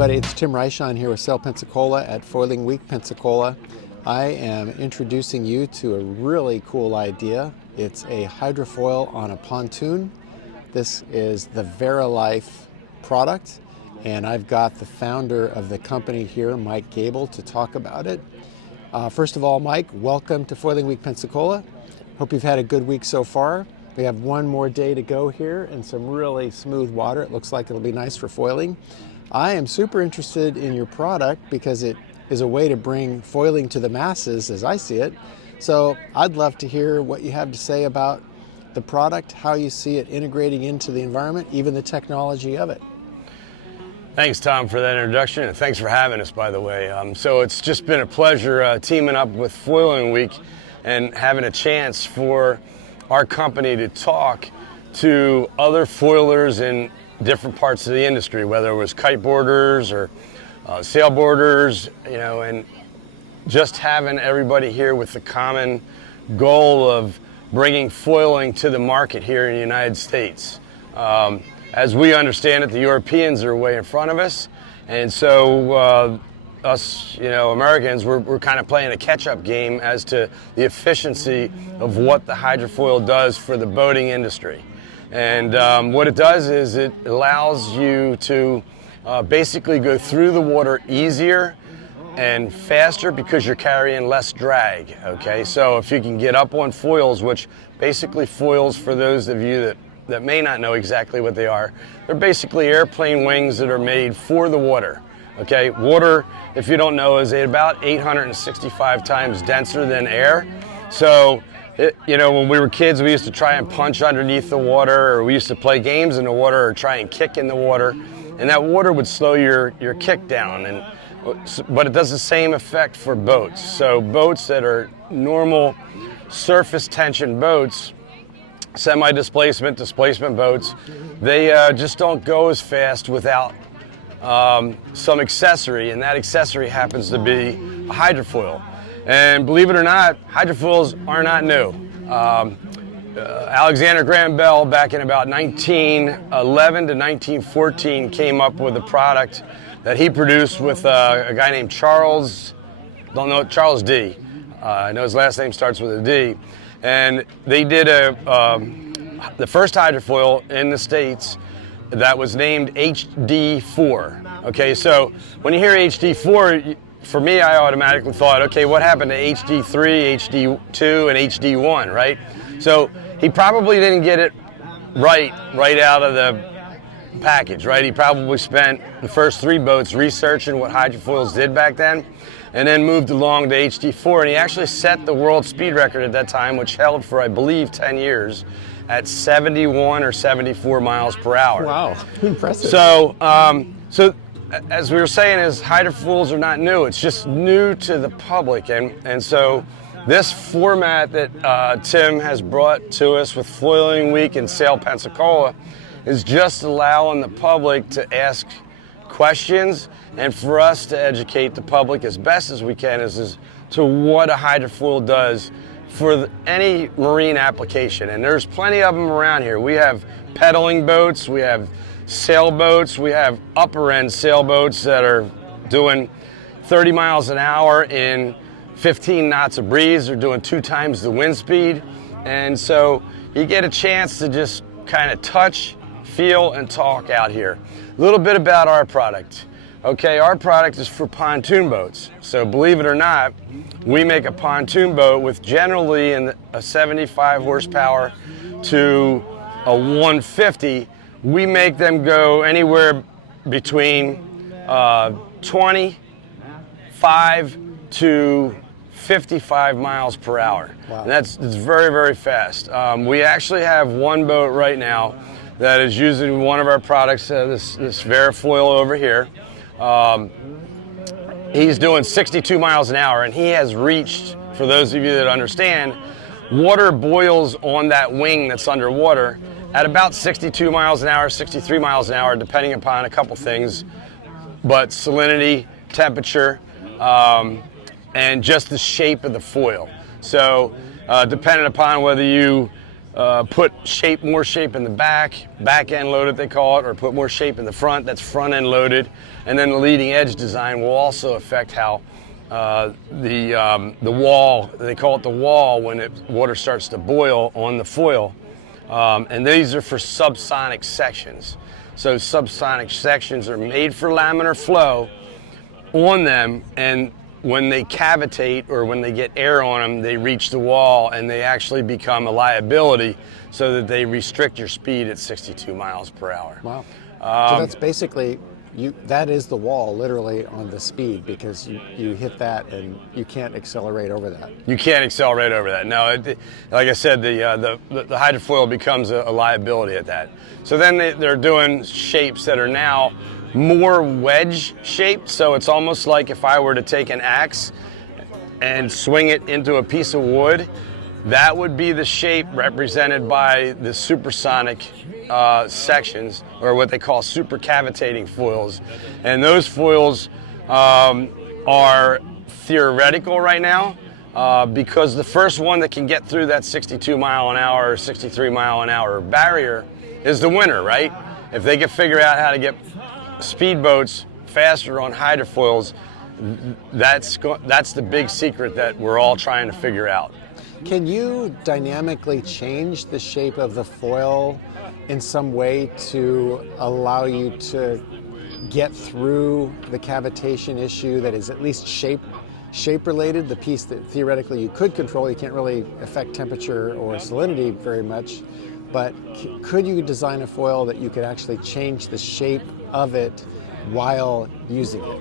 everybody, it's Tim Reichon here with Sail Pensacola at Foiling Week Pensacola. I am introducing you to a really cool idea. It's a hydrofoil on a pontoon. This is the VARA product, and I've got the founder of the company here, Mike Gable, to talk about it. First of all, Mike, welcome to Foiling Week Pensacola. Hope you've had a good week so far. We have one more day to go here and some really smooth water. It looks like it'll be nice for foiling. I am super interested in your product because it is a way to bring foiling to the masses as I see it. So I'd love to hear what you have to say about the product, how you see it integrating into the environment, even the technology of it. Thanks, Tom, for that introduction, and thanks for having us, by the way. So it's just been a pleasure teaming up with Foiling Week and having a chance for our company to talk to other foilers in different parts of the industry, whether it was kiteboarders or sailboarders, you know, and just having everybody here with the common goal of bringing foiling to the market here in the United States. As we understand it, the Europeans are way in front of us, and so us, you know, Americans, we're kind of playing a catch-up game as to the efficiency of what the hydrofoil does for the boating industry. And what it does is it allows you to basically go through the water easier and faster because you're carrying less drag, okay? So if you can get up on foils, which basically foils, for those of you that may not know exactly what they are, they're basically airplane wings that are made for the water. Okay, water, if you don't know, is about 865 times denser than air. So, you know, when we were kids, we used to try and punch underneath the water, or we used to play games in the water or try and kick in the water, and that water would slow your kick down. But it does the same effect for boats. So boats that are normal surface tension boats, semi-displacement, displacement boats, they just don't go as fast without some accessory, and that accessory happens to be a hydrofoil. And believe it or not, hydrofoils are not new. Alexander Graham Bell, back in about 1911 to 1914, came up with a product that he produced with a guy named Charles D. I know his last name starts with a D. And they did the first hydrofoil in the States that was named HD4. Okay, so when you hear HD4, for me, I automatically thought, okay, what happened to HD3, HD2, and HD1, right? So he probably didn't get it right out of the package, right? He probably spent the first 3 boats researching what hydrofoils did back then, and then moved along to HD4, and he actually set the world speed record at that time, which held for, I believe, 10 years, at 71 or 74 miles per hour. Wow, impressive. So, as we were saying, is hydrofoils are not new. It's just new to the public, and so this format that Tim has brought to us with Foiling Week and Sail Pensacola is just allowing the public to ask questions and for us to educate the public as best as we can as to what a hydrofoil does for any marine application. And there's plenty of them around here. We have pedaling boats, we have sailboats, we have upper end sailboats that are doing 30 miles an hour in 15 knots of breeze. They're doing 2 times the wind speed. And so you get a chance to just kind of touch, feel, and talk out here. A little bit about our product. Okay, our product is for pontoon boats. So believe it or not, we make a pontoon boat with generally a 75 horsepower to a 150. We make them go anywhere between 25 to 55 miles per hour. Wow. And it's very, very fast. We actually have one boat right now that is using one of our products, this VARA Foil over here. He's doing 62 miles an hour, and he has reached, for those of you that understand, water boils on that wing that's underwater at about 62 miles an hour, 63 miles an hour, depending upon a couple things, but salinity, temperature, and just the shape of the foil. So depending upon whether you put more shape in the back end loaded they call it, or put more shape in the front, that's front end loaded. And then the leading edge design will also affect how the wall, they call it the wall when water starts to boil on the foil. And these are for subsonic sections. So subsonic sections are made for laminar flow on them, and when they cavitate or when they get air on them, they reach the wall and they actually become a liability so that they restrict your speed at 62 miles per hour. Wow. So that's basically, that is the wall literally on the speed, because you hit that and you can't accelerate over that. You can't accelerate over that. No, like I said, the hydrofoil becomes a liability at that. So then they're doing shapes that are now more wedge shaped, so it's almost like if I were to take an axe and swing it into a piece of wood, that would be the shape represented by the supersonic sections, or what they call supercavitating foils. And those foils are theoretical right now, because the first one that can get through that 62 mile an hour or 63 mile an hour barrier is the winner, right? If they can figure out how to get speedboats faster on hydrofoils, that's the big secret that we're all trying to figure out. Can you dynamically change the shape of the foil in some way to allow you to get through the cavitation issue that is at least shape related, the piece that theoretically you could control? You can't really affect temperature or salinity very much, but could you design a foil that you could actually change the shape of it while using it?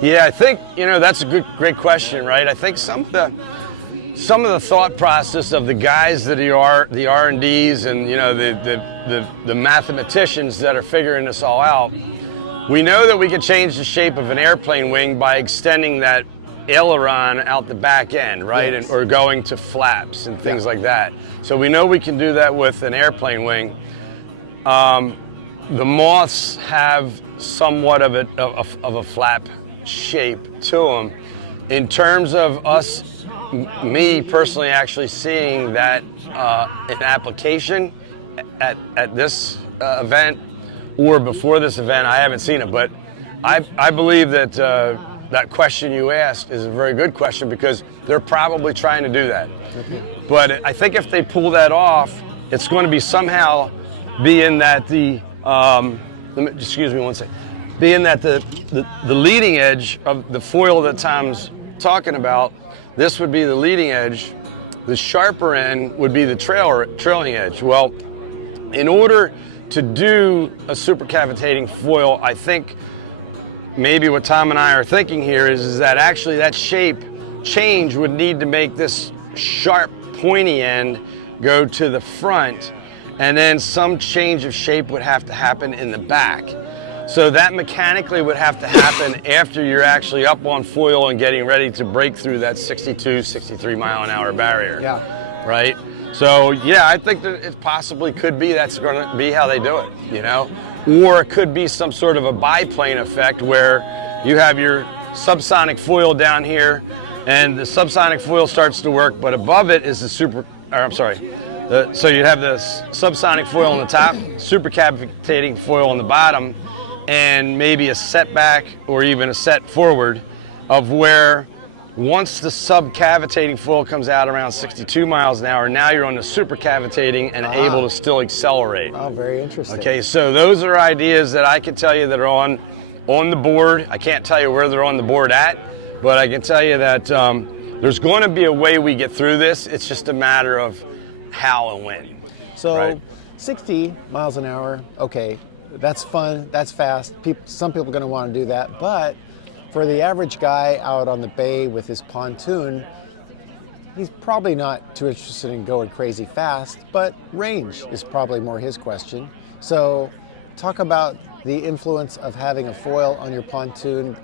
Yeah, I think, that's a great question, right? I think some of the thought process of the guys that are the R&Ds and the mathematicians that are figuring this all out, we know that we can change the shape of an airplane wing by extending that aileron out the back end, right? Yes. Or going to flaps and things like that. So we know we can do that with an airplane wing. The moths have somewhat of a flap shape to them. In terms of me personally actually seeing that in application at this event or before this event, I haven't seen it, but I believe that that question you asked is a very good question, because they're probably trying to do that. Okay. But I think if they pull that off, it's going to be somehow being that excuse me one second, being that the leading edge of the foil that Tom's talking about, this would be the leading edge, the sharper end would be the trailing edge. Well, in order to do a supercavitating foil, I think maybe what Tom and I are thinking here is that actually that shape change would need to make this sharp pointy end go to the front, and then some change of shape would have to happen in the back. So that mechanically would have to happen after you're actually up on foil and getting ready to break through that 62, 63 mile an hour barrier. Yeah. Right? So yeah, I think that it possibly could be that's going to be how they do it, Or it could be some sort of a biplane effect where you have your subsonic foil down here and the subsonic foil starts to work, but above it is so you'd have the subsonic foil on the top, supercavitating foil on the bottom, and maybe a setback or even a set forward of where once the subcavitating foil comes out around 62 miles an hour, now you're on the supercavitating and able to still accelerate. Oh, very interesting. Okay, so those are ideas that I can tell you that are on the board. I can't tell you where they're on the board at, but I can tell you that there's going to be a way we get through this. It's just a matter of how and when. So right? 60 miles an hour, okay, that's fun, that's fast. Some people are going to want to do that, but for the average guy out on the bay with his pontoon, he's probably not too interested in going crazy fast, but range is probably more his question. So talk about the influence of having a foil on your pontoon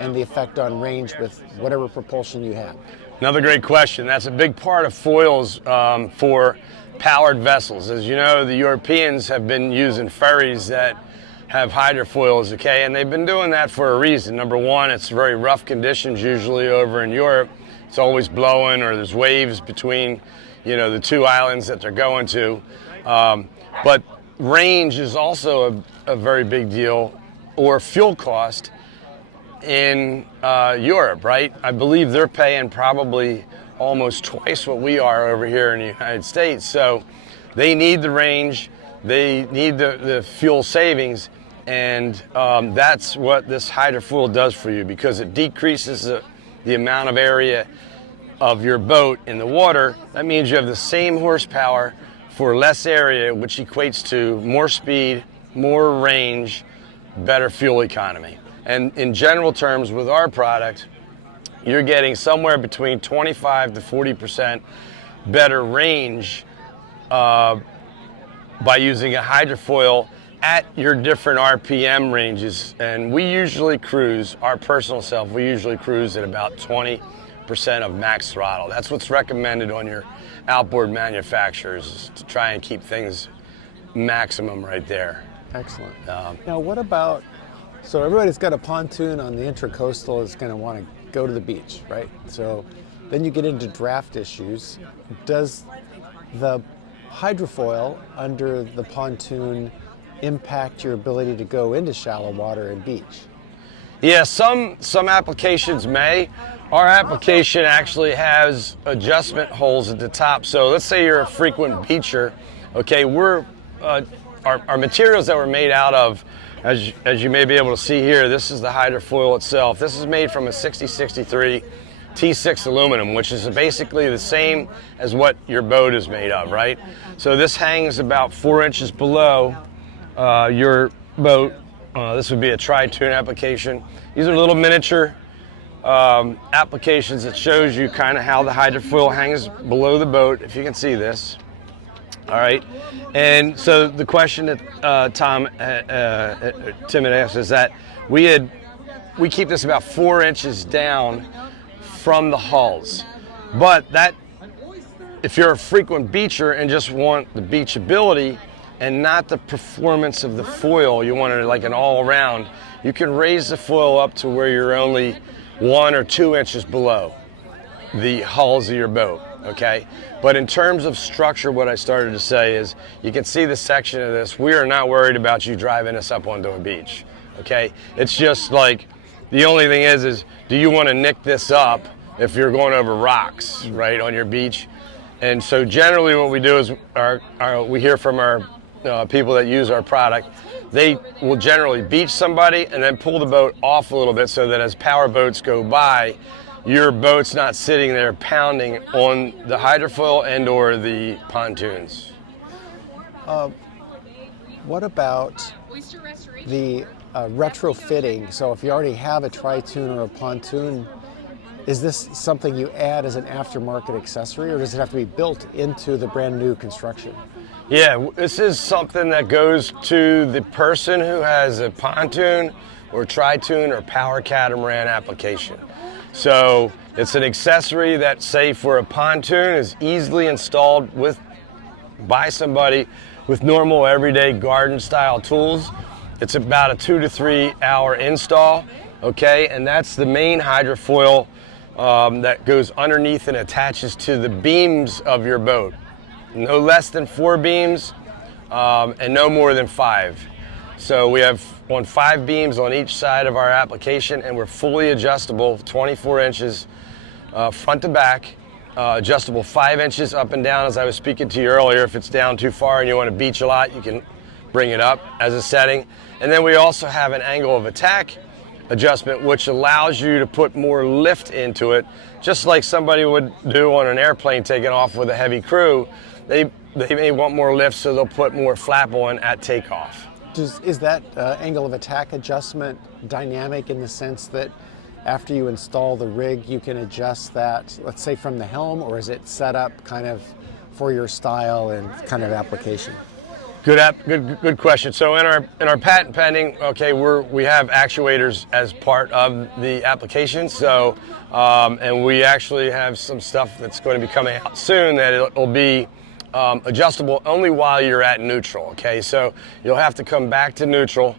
and the effect on range with whatever propulsion you have. Another great question. That's a big part of foils for powered vessels. As you know, the Europeans have been using ferries that have hydrofoils, okay, and they've been doing that for a reason. Number one, it's very rough conditions usually over in Europe. It's always blowing or there's waves between, the 2 islands that they're going to. But range is also a very big deal, or fuel cost in Europe, right? I believe they're paying probably almost twice what we are over here in the United States. So they need the range, they need the fuel savings, and that's what this HydroFoil does for you, because it decreases the amount of area of your boat in the water. That means you have the same horsepower for less area, which equates to more speed, more range, better fuel economy. And in general terms, with our product, you're getting somewhere between 25 to 40% better range by using a HydroFoil at your different RPM ranges. And we usually cruise, our personal self, we usually cruise at about 20% of max throttle. That's what's recommended on your outboard manufacturers, is to try and keep things maximum right there. Excellent. Now what about, so everybody's got a pontoon on the intracoastal is going to want to go to the beach, right? So then you get into draft issues. Does the HydroFoil under the pontoon impact your ability to go into shallow water and beach? Yeah, some applications may. Our application actually has adjustment holes at the top. So let's say you're a frequent beacher. Okay, our materials that we're made out of, as you may be able to see here, this is the HydroFoil itself. This is made from a 6063 T6 aluminum, which is basically the same as what your boat is made of, right? So this hangs about 4 inches below your boat. This would be a tritoon application. These are little miniature applications that shows you kind of how the HydroFoil hangs below the boat, if you can see this. All right, and so the question that Tim had asked is that we keep this about 4 inches down from the hulls, but that if you're a frequent beacher and just want the beachability and not the performance of the foil, you want it like an all-around, you can raise the foil up to where you're only 1 or 2 inches below the hulls of your boat. Okay, but in terms of structure, what I started to say is, you can see the section of this. We are not worried about you driving us up onto a beach. Okay, it's just like, the only thing is do you want to nick this up if you're going over rocks, right, on your beach? And so generally what we do is we hear from our people that use our product. They will generally beach somebody and then pull the boat off a little bit, so that as power boats go by, your boat's not sitting there pounding on the HydroFoil and or the pontoons. What about the retrofitting? So if you already have a tritoon or a pontoon, is this something you add as an aftermarket accessory, or does it have to be built into the brand new construction? Yeah, this is something that goes to the person who has a pontoon or tritoon or power catamaran application. So it's an accessory that, say for a pontoon, is easily installed by somebody with normal everyday garden style tools. It's about a 2 to 3 hour install, okay? And that's the main HydroFoil that goes underneath and attaches to the beams of your boat. No less than 4 beams and no more than 5. So we have 5 beams on each side of our application, and we're fully adjustable, 24 inches front to back, adjustable 5 inches up and down, as I was speaking to you earlier. If it's down too far and you want to beach a lot, you can bring it up as a setting. And then we also have an angle of attack adjustment, which allows you to put more lift into it, just like somebody would do on an airplane taking off with a heavy crew. They may want more lift, so they'll put more flap on at takeoff. Is that angle of attack adjustment dynamic in the sense that after you install the rig, you can adjust that, let's say from the helm, or is it set up kind of for your style and kind of application? Good question. So in our patent pending, okay, we have actuators as part of the application. So and we actually have some stuff that's going to be coming out soon that it'll be adjustable only while you're at neutral. Okay, so you'll have to come back to neutral,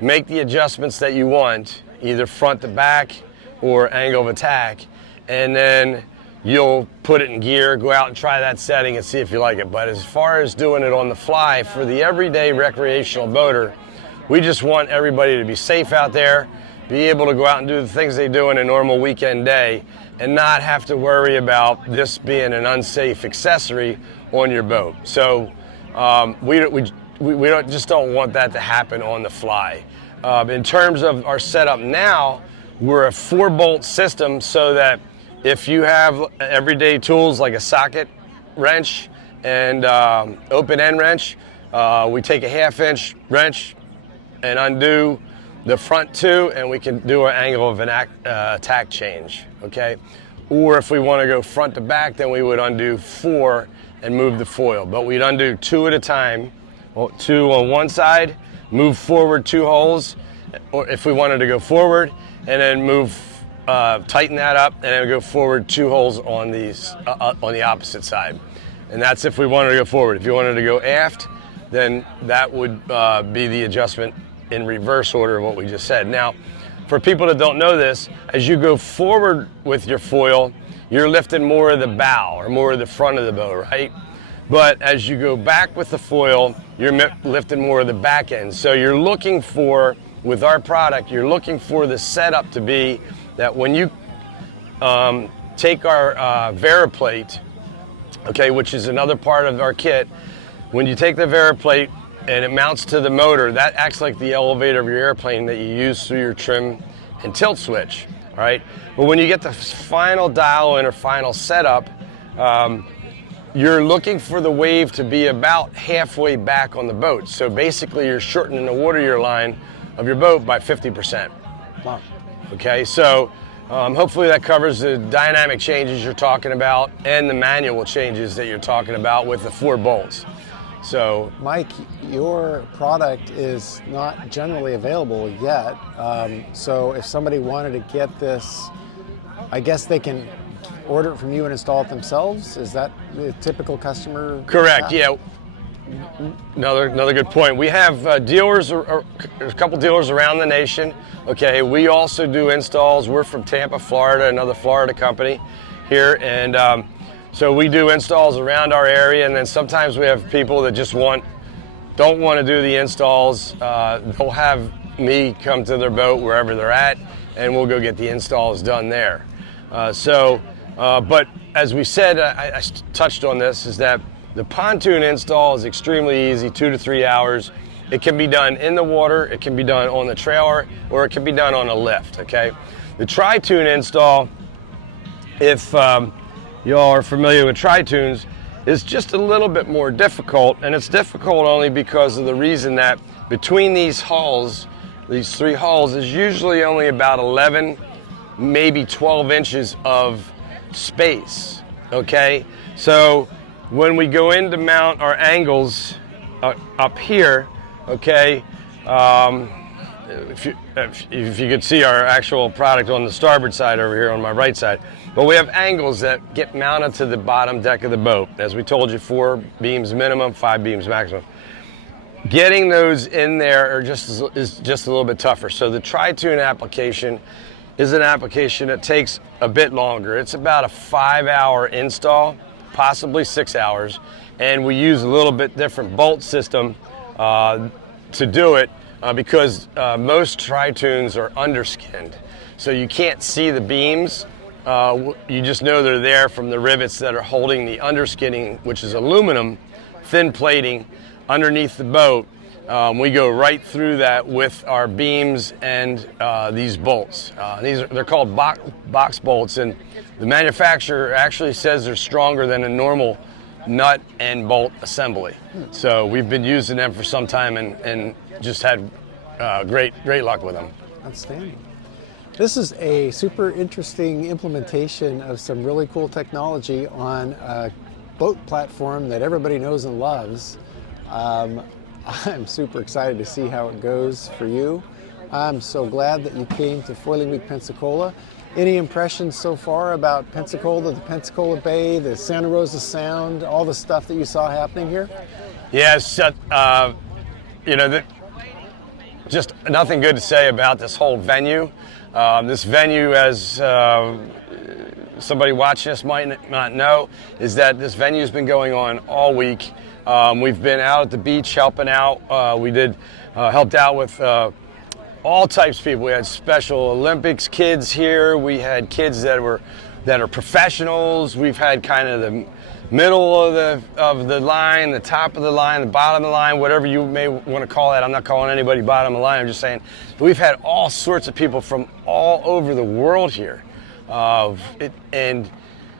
make the adjustments that you want, either front to back or angle of attack, and then you'll put it in gear, go out and try that setting and see if you like it. But as far as doing it on the fly for the everyday recreational boater, we just want everybody to be safe out there, be able to go out and do the things they do in a normal weekend day, and not have to worry about this being an unsafe accessory on your boat. So we just don't want that to happen on the fly. In terms of our setup now, we're a 4-bolt system, so that if you have everyday tools like a socket wrench and open end wrench, we take a 1/2-inch wrench and undo the front 2, and we can do an angle of an attack change, okay? Or if we want to go front to back, then we would undo 4 and move the foil. But we'd undo 2 at a time, 2 on one side, move forward 2 holes, or if we wanted to go forward, and then move, tighten that up, and then go forward 2 holes on these on the opposite side. And that's if we wanted to go forward. If you wanted to go aft, then that would be the adjustment in reverse order of what we just said. Now, for people that don't know this, as you go forward with your foil, you're lifting more of the bow or more of the front of the boat, right? But as you go back with the foil, you're lifting more of the back end. So you're looking for, with our product, you're looking for the setup to be that when you take our VARA plate, okay, which is another part of our kit, when you take the VARA plate and it mounts to the motor, that acts like the elevator of your airplane that you use through your trim and tilt switch, all right? But when you get the final dial in or final setup, you're looking for the wave to be about halfway back on the boat. So basically you're shortening the water year line of your boat by 50%. Wow. Okay, so hopefully that covers the dynamic changes you're talking about and the manual changes that you're talking about with the 4 bolts. So, Mike, your product is not generally available yet. So if somebody wanted to get this, I guess they can order it from you and install it themselves? Is that the typical customer? Correct, yeah. Another good point. We have dealers, a couple dealers around the nation. Okay, we also do installs. We're from Tampa, Florida, another Florida company here, and so we do installs around our area. And then sometimes we have people that just don't want to do the installs. They'll have me come to their boat wherever they're at, and we'll go get the installs done there. But as we said, I touched on this, is that the pontoon install is extremely easy, 2 to 3 hours. It can be done in the water, it can be done on the trailer, or it can be done on a lift, okay? The tritoon install, if y'all are familiar with tritoons, is just a little bit more difficult, and it's difficult only because of the reason that between these hulls, these 3 hulls, is usually only about 11, maybe 12 inches of space, okay? So when we go in to mount our angles up here, okay, if you could see our actual product on the starboard side over here on my right side, but we have angles that get mounted to the bottom deck of the boat. As we told you, 4 beams minimum, 5 beams maximum. Getting those in there is just a little bit tougher. So the tritoon application is an application that takes a bit longer. It's about a 5-hour install, possibly 6 hours, and we use a little bit different bolt system to do it because most tritoons are underskinned. So you can't see the beams. You just know they're there from the rivets that are holding the underskinning, which is aluminum, thin plating underneath the boat. We go right through that with our beams and these bolts. They're called box bolts, and the manufacturer actually says they're stronger than a normal nut and bolt assembly. So we've been using them for some time and just had great luck with them. Outstanding. This is a super interesting implementation of some really cool technology on a boat platform that everybody knows and loves. I'm super excited to see how it goes for you. I'm so glad that you came to Foiling Week Pensacola. Any impressions so far about Pensacola, the Pensacola Bay, the Santa Rosa Sound, all the stuff that you saw happening here? Yes, just nothing good to say about this whole venue. This venue has somebody watching us might not know is that this venue has been going on all week. We've been out at the beach helping out. We helped out with all types of people. We had Special Olympics kids here. We had kids that are professionals. We've had kind of the middle of the line, the top of the line, the bottom of the line, whatever you may want to call that. I'm not calling anybody bottom of the line. I'm just saying we've had all sorts of people from all over the world here, and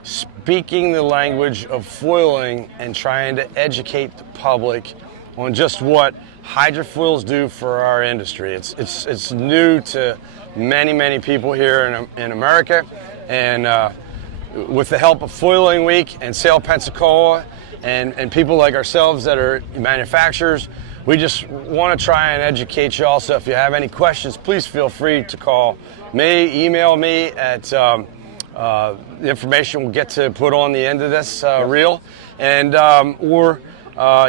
speaking the language of foiling and trying to educate the public on just what hydrofoils do for our industry. It's new to many people here in America, and with the help of Foiling Week and Sail Pensacola and people like ourselves that are manufacturers, we just want to try and educate you all. So if you have any questions, please feel free to call me, email me at the information we'll get to put on the end of this reel, and or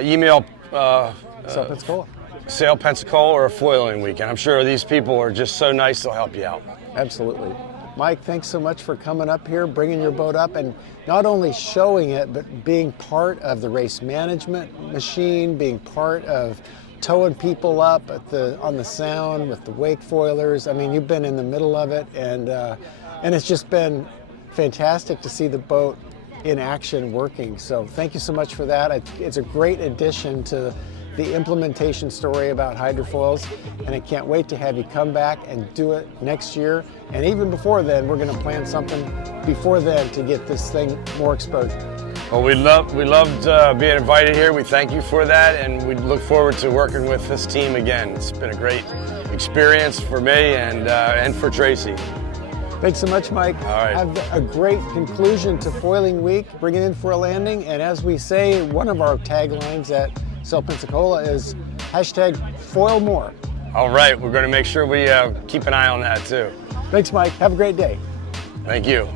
email Sail Pensacola. Sail Pensacola or Foiling Week. And I'm sure these people are just so nice, they'll help you out. Absolutely. Mike, thanks so much for coming up here, bringing your boat up, and not only showing it, but being part of the race management machine, being part of towing people up on the Sound with the wake foilers. I mean, you've been in the middle of it, and it's just been fantastic to see the boat in action working. So thank you so much for that. It's a great addition to the implementation story about hydrofoils, and I can't wait to have you come back and do it next year. And even before then, we're going to plan something before then to get this thing more exposure. Well, we loved being invited here. We thank you for that, and we look forward to working with this team again. It's been a great experience for me and for Tracy. Thanks so much, Mike. All right. Have a great conclusion to Foiling Week. Bring it in for a landing, and as we say, one of our taglines at Sail Pensacola is #FoilMore. All right, we're going to make sure we keep an eye on that too. Thanks, Mike. Have a great day. Thank you.